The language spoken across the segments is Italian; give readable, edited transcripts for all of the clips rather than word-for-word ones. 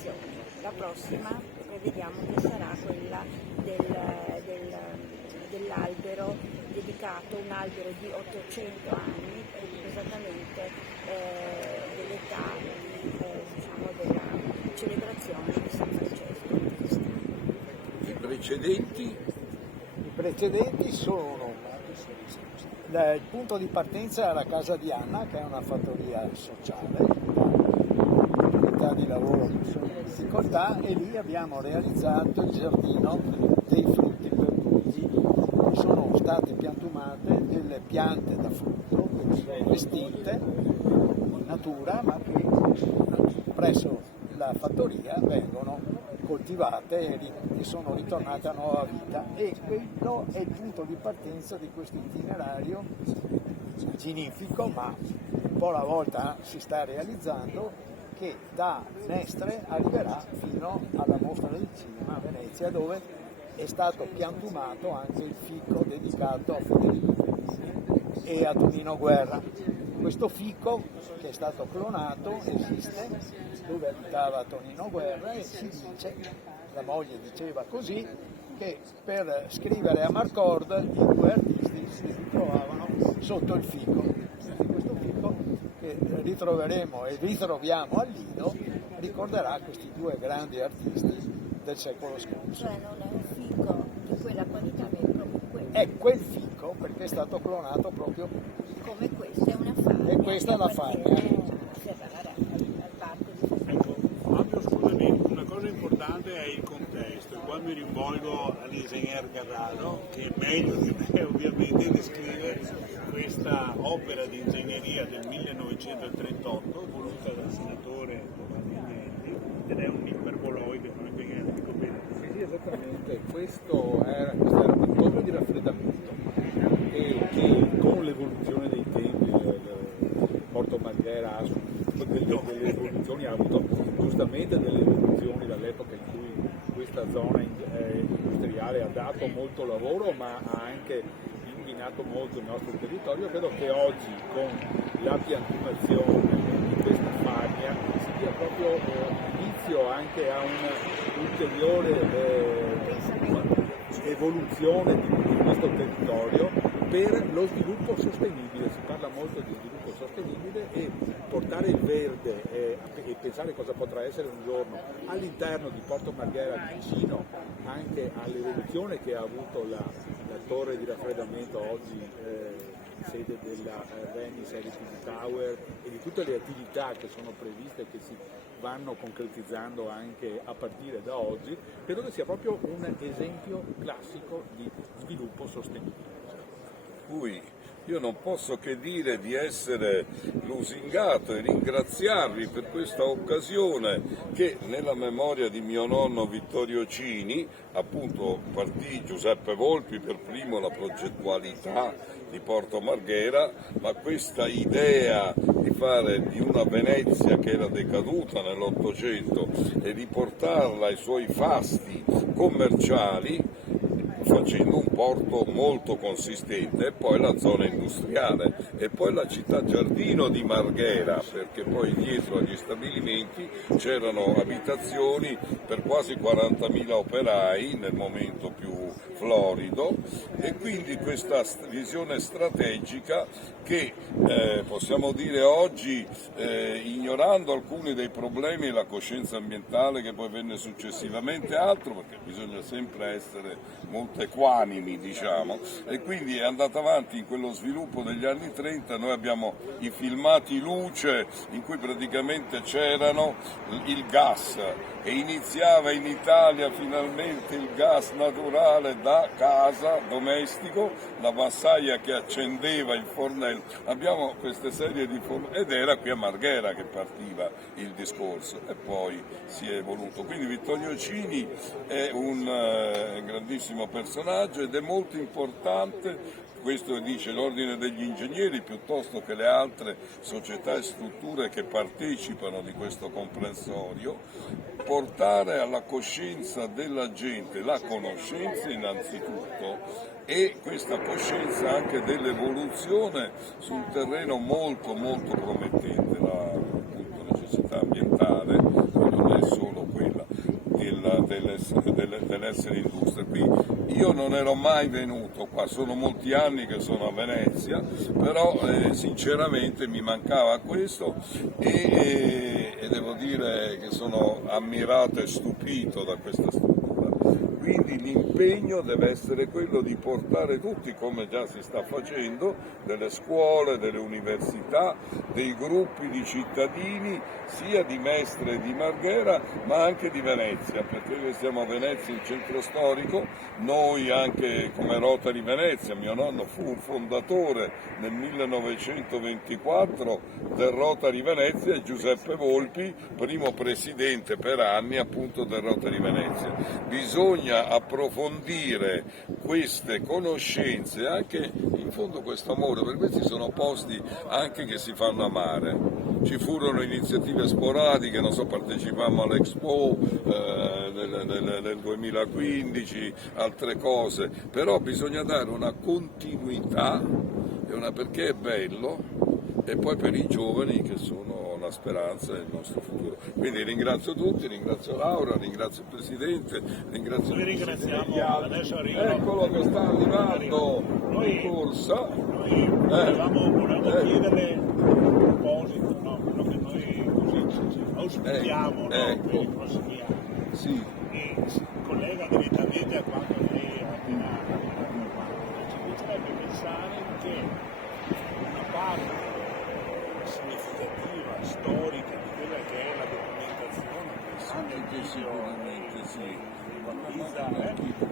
edizioni. La prossima prevediamo che sarà quella dell'albero dedicato, un albero di 800 anni, esattamente dell'età diciamo della celebrazione di San Francesco. I precedenti? I precedenti sono, il punto di partenza è la casa di Anna, che è una fattoria sociale, unità di lavoro che sono in difficoltà, e lì abbiamo realizzato il giardino dei frutti perduti. Sono state piantumate delle piante da frutto che sono estinte in natura, ma che presso la fattoria vengono coltivate e sono ritornate a nuova vita, e quello è il punto di partenza di questo itinerario cinifico, ma un po' alla volta si sta realizzando, che da Mestre arriverà fino alla Mostra del Cinema a Venezia, dove è stato piantumato anche il fico dedicato a Federico Fellini e a Tonino Guerra. Questo fico, che è stato clonato, esiste dove abitava Tonino Guerra, e si dice, la moglie diceva così, che per scrivere a Marcord i due artisti si ritrovavano sotto il fico. Questo fico, che ritroveremo e ritroviamo al Lido, ricorderà questi due grandi artisti del secolo scorso. Cioè non è un fico di quella qualità, ma è proprio quello. È quel fico, perché è stato clonato proprio Come questa è una fagna. E questa è la fagna. Al parco di Ecco, Fabio, scusami, una cosa importante è il contesto, e qua mi rivolgo all'ingegner Carraro, che è meglio di me ovviamente descrive questa opera di ingegneria del 1938 voluta dal senatore Giovanni Agnelli, ed è un iperboloide, un ingegnere, dico bene. Sì, esattamente, questa era una torre di raffreddamento e che con l'evoluzione dei tempi Porto Marghera ha subito delle evoluzioni, ha avuto giustamente delle evoluzioni dall'epoca in cui questa zona industriale ha dato molto lavoro, ma ha anche inquinato molto il nostro territorio. Credo che oggi con la piantumazione di questa fagna si dia proprio inizio anche a un'ulteriore evoluzione di questo territorio per lo sviluppo sostenibile. Si parla molto di sviluppo sostenibile, e portare il verde e pensare cosa potrà essere un giorno all'interno di Porto Marghera, vicino anche all'evoluzione che ha avuto la torre di raffreddamento oggi sede della Venice Heritage Tower, e di tutte le attività che sono previste e che si vanno concretizzando anche a partire da oggi. Credo che sia proprio un esempio classico di sviluppo sostenibile. Cui io non posso che dire di essere lusingato e ringraziarvi per questa occasione che, nella memoria di mio nonno Vittorio Cini, appunto partì Giuseppe Volpi per primo la progettualità di Porto Marghera, ma questa idea di fare di una Venezia che era decaduta nell'Ottocento e di portarla ai suoi fasti commerciali, facendo un porto molto consistente, e poi la zona industriale, e poi la città giardino di Marghera, perché poi dietro agli stabilimenti c'erano abitazioni per quasi 40.000 operai nel momento più florido, e quindi questa visione strategica che possiamo dire oggi, ignorando alcuni dei problemi e la coscienza ambientale che poi venne successivamente, altro, perché bisogna sempre essere molto equanimi, diciamo, e quindi è andata avanti in quello sviluppo degli anni 30. Noi abbiamo i filmati luce in cui praticamente c'erano il gas, e iniziava in Italia finalmente il gas naturale da casa, domestico, la massaia che accendeva il fornello. Abbiamo queste serie di ed era qui a Marghera che partiva il discorso, e poi si è evoluto. Quindi Vittorio Cini è un grandissimo personaggio, ed è molto importante, questo dice l'Ordine degli Ingegneri piuttosto che le altre società e strutture che partecipano di questo comprensorio, portare alla coscienza della gente la conoscenza innanzitutto, e questa coscienza anche dell'evoluzione su un terreno molto molto promettente, la appunto, necessità ambientale, non è solo dell'essere industria. Qui io non ero mai venuto qua, sono molti anni che sono a Venezia, però sinceramente mi mancava questo e devo dire che sono ammirato e stupito da questa struttura. Quindi l'impegno deve essere quello di portare tutti, come già si sta facendo, delle scuole, delle università, dei gruppi di cittadini, sia di Mestre e di Marghera, ma anche di Venezia, perché noi siamo a Venezia, il centro storico, noi anche come Rotary Venezia, mio nonno fu un fondatore nel 1924 del Rotary Venezia e Giuseppe Volpi, primo presidente per anni appunto del Rotary Venezia. Bisogna approfondire queste conoscenze, anche in fondo questo amore, per questi sono posti anche che si fanno amare. Ci furono iniziative sporadiche, non so, partecipammo all'Expo del 2015, altre cose, però bisogna dare una continuità perché è bello e poi per i giovani che sono la speranza del nostro futuro. Quindi ringrazio tutti, ringrazio Laura, ringrazio il Presidente, ringrazio Noi ringraziamo, adesso arriva. Eccolo che sta arrivando in corsa. Noi volevamo chiederle un proposito, no? Quello che noi così auspichiamo per i prossimi anni. Sì. E si collega direttamente a quanto lei ha appena affermato. Ci piacerebbe pensare che una parte significativa, storica di quella che è la documentazione che Sicuramente sì.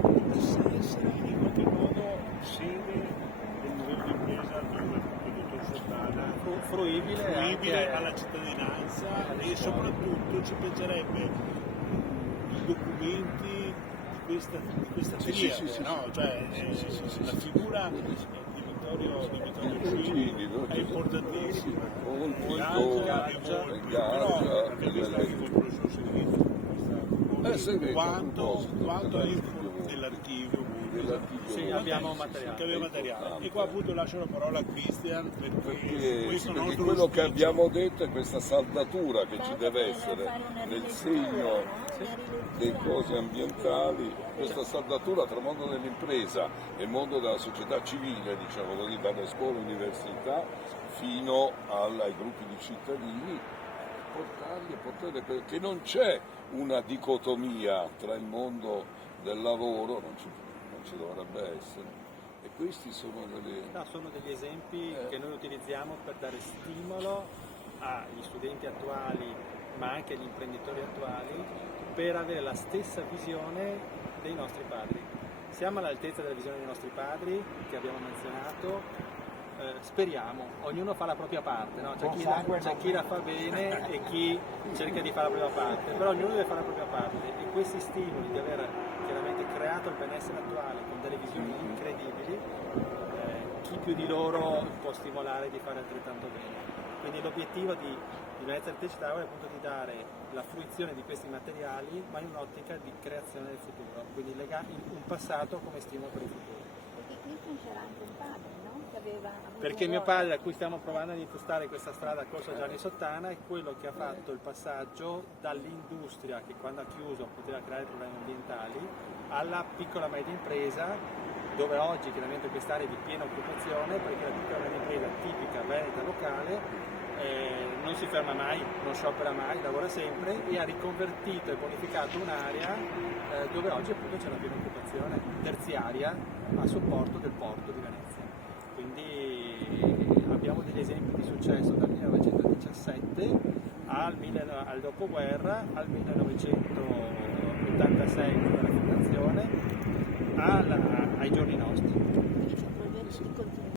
dovesse essere in qualche modo sede del museo di impresa dove il dottor Fontana fruibile alla cittadinanza e soprattutto ci piacerebbe i documenti di questa triade, no? Cioè la figura di Vittorio Cini è importantissima, quanto dell'archivio. Sì, abbiamo materiale. E qua appunto lascio la parola a Christian perché quello che abbiamo detto è questa saldatura che ci deve essere nel segno delle cose ambientali, questa saldatura tra mondo dell'impresa e mondo della società civile, diciamo così, dalle scuole, università fino ai gruppi di cittadini, portarli che non c'è una dicotomia tra il mondo del lavoro, non ci dovrebbe essere, e questi sono degli esempi che noi utilizziamo per dare stimolo agli studenti attuali ma anche agli imprenditori attuali per avere la stessa visione dei nostri padri. Siamo all'altezza della visione dei nostri padri che abbiamo menzionato. Speriamo, ognuno fa la propria parte, no? C'è chi la fa bene e chi cerca di fare la propria parte, però ognuno deve fare la propria parte e questi stimoli di aver chiaramente creato il benessere attuale con delle visioni incredibili, chi più di loro può stimolare di fare altrettanto bene. Quindi l'obiettivo di Venezia Heritage Tower è appunto di dare la fruizione di questi materiali ma in un'ottica di creazione del futuro, quindi un passato come stimolo per il futuro. Perché qui c'era anche un padre, no? Perché mio padre, a cui stiamo provando ad intestare questa strada a Corso Gianni Sottana, è quello che ha fatto il passaggio dall'industria che quando ha chiuso poteva creare problemi ambientali alla piccola media impresa, dove oggi chiaramente quest'area è di piena occupazione perché la piccola media impresa tipica veneta locale non si ferma mai, non sciopera mai, lavora sempre e ha riconvertito e bonificato un'area dove oggi appunto c'è una piena occupazione terziaria a supporto del porto di Venezia. Quindi abbiamo degli esempi di successo dal 1917 al dopoguerra, al 1986 con la fondazione ai giorni nostri.